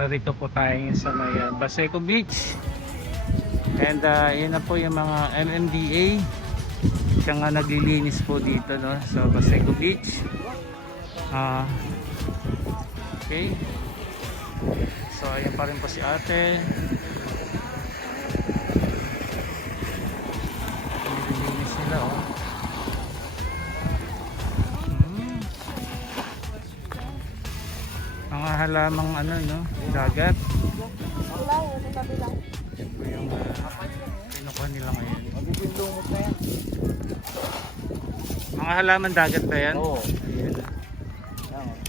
Narito po tayo sa may Baseco Beach. And yun na po yung mga MMDA. Siya nga naglilinis po dito, no, sa Baseco Beach. Okay. So ayan pa rin po si ate. Naglilinis sila, oh. Mga halamang ano, no, dagat. Yan po yung pinukuha nila ngayon. Lumot na yan. Mga halaman dagat ba yan? Oo. Ayan.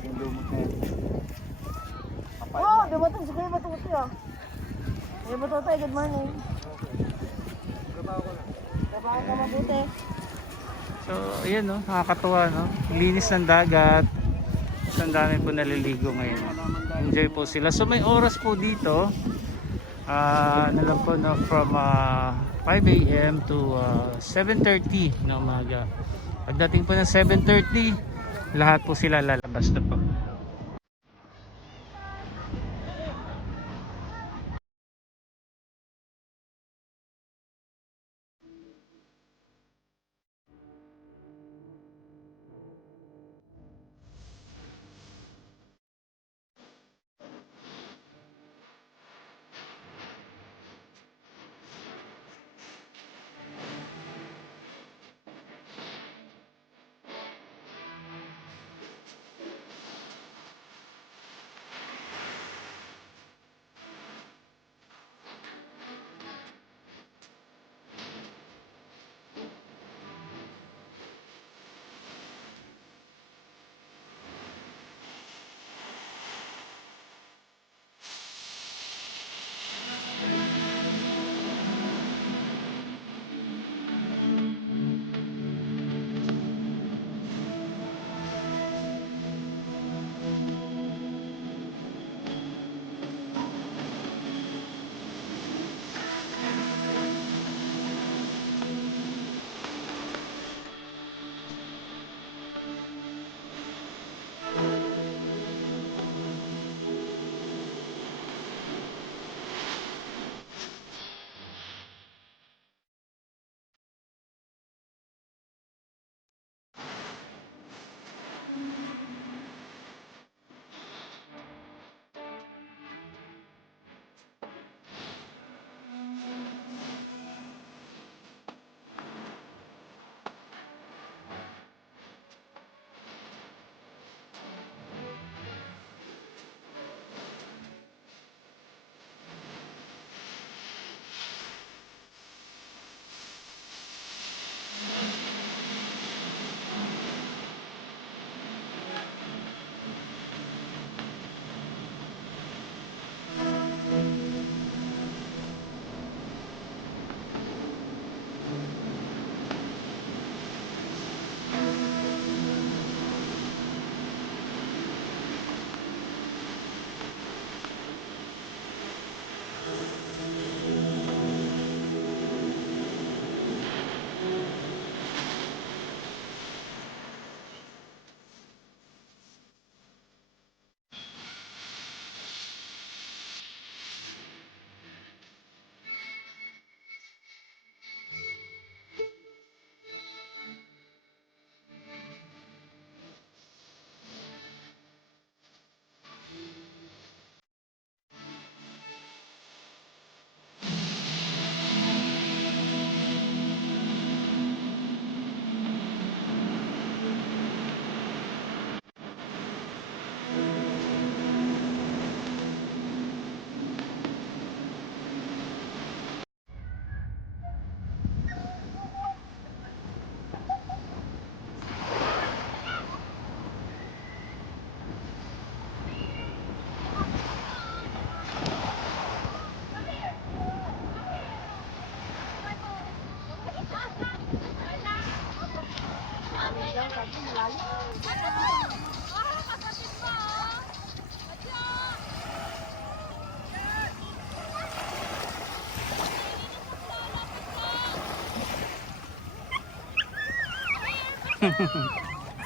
Yung lumot na yan. Oh, dumating si Kuya Batuti ah. Kuya Batuti, good morning. Trabaho ka mabuti. So, ayan, no, nakakatuwa, no? Linis ng dagat. So, ang dami po naliligo ngayon. Enjoy po sila. So, may oras po dito. Ano lang po, no, from 5 AM to 7:30 na umaga. Pagdating po ng 7:30, lahat po sila lalabas na po.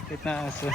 Kita aso.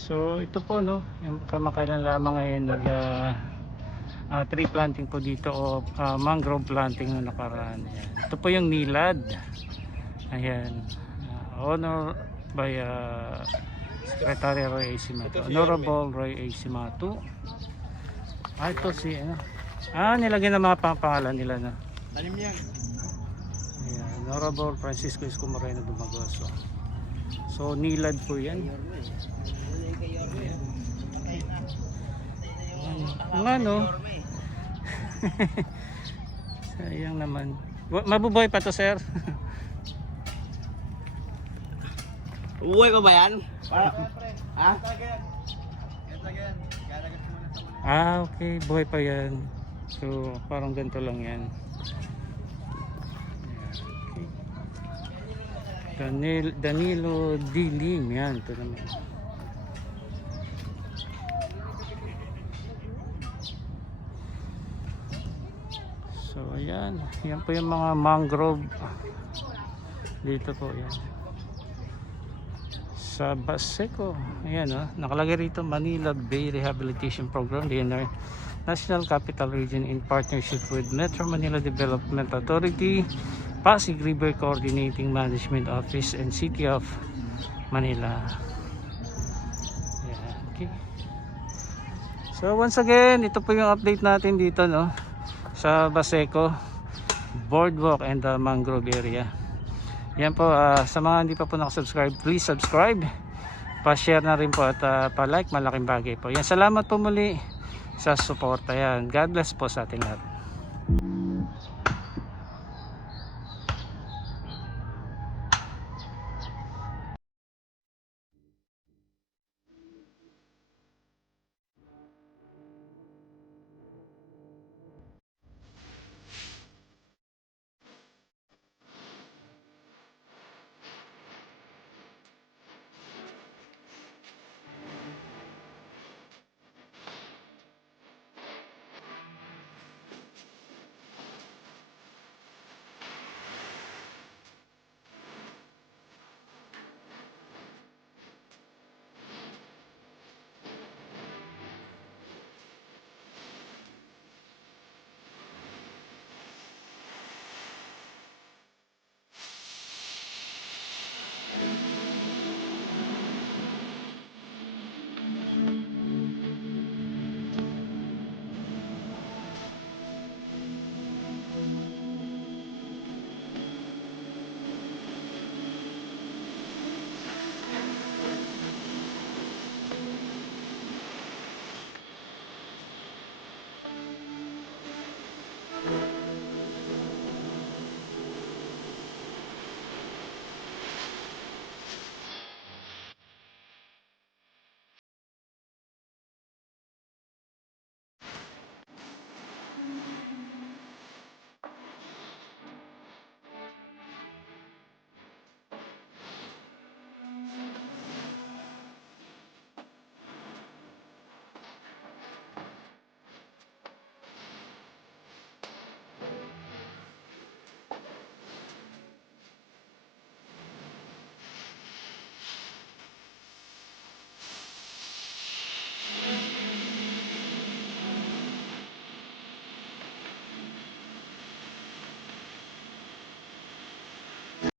So ito po no, yung kamakailan lamang ngayon nag tree planting po dito o mangrove planting na nakaraan. Ayan. Ito po yung nilad. Ayan. Honor by Secretary Roy A. Simato. Honorable Roy A. Simato. Ito si ano. Nilagyan ng mga pangalan nila na. Tanim yan. Ayan. Honorable Francisco Isko Moreno Dumagoso. So nilad po yan. Ayan. Ang ano. Sayang naman. Mabubuhay pa to, sir. Uwi pa ba yan? Ha? Okay, buhay pa yan. So parang ganito lang yan. Okay. Danilo D. Lim, yan. Ito naman. So ayan, yan po yung mga mangrove dito po yan sa Baseco. Ayan nakalagay rito Manila Bay Rehabilitation Program, DNR National Capital Region in partnership with Metro Manila Development Authority, Pasig River Coordinating Management Office and City of Manila. Ayan, okay. So once again, ito po yung update natin dito sa Baseco Boardwalk and the Mangrove area. Yan po, sa mga hindi pa po nakasubscribe, please subscribe, pa-share na rin po at pa-like, malaking bagay po. Yan, salamat po muli sa suporta. Yan, God bless po sa ating lahat.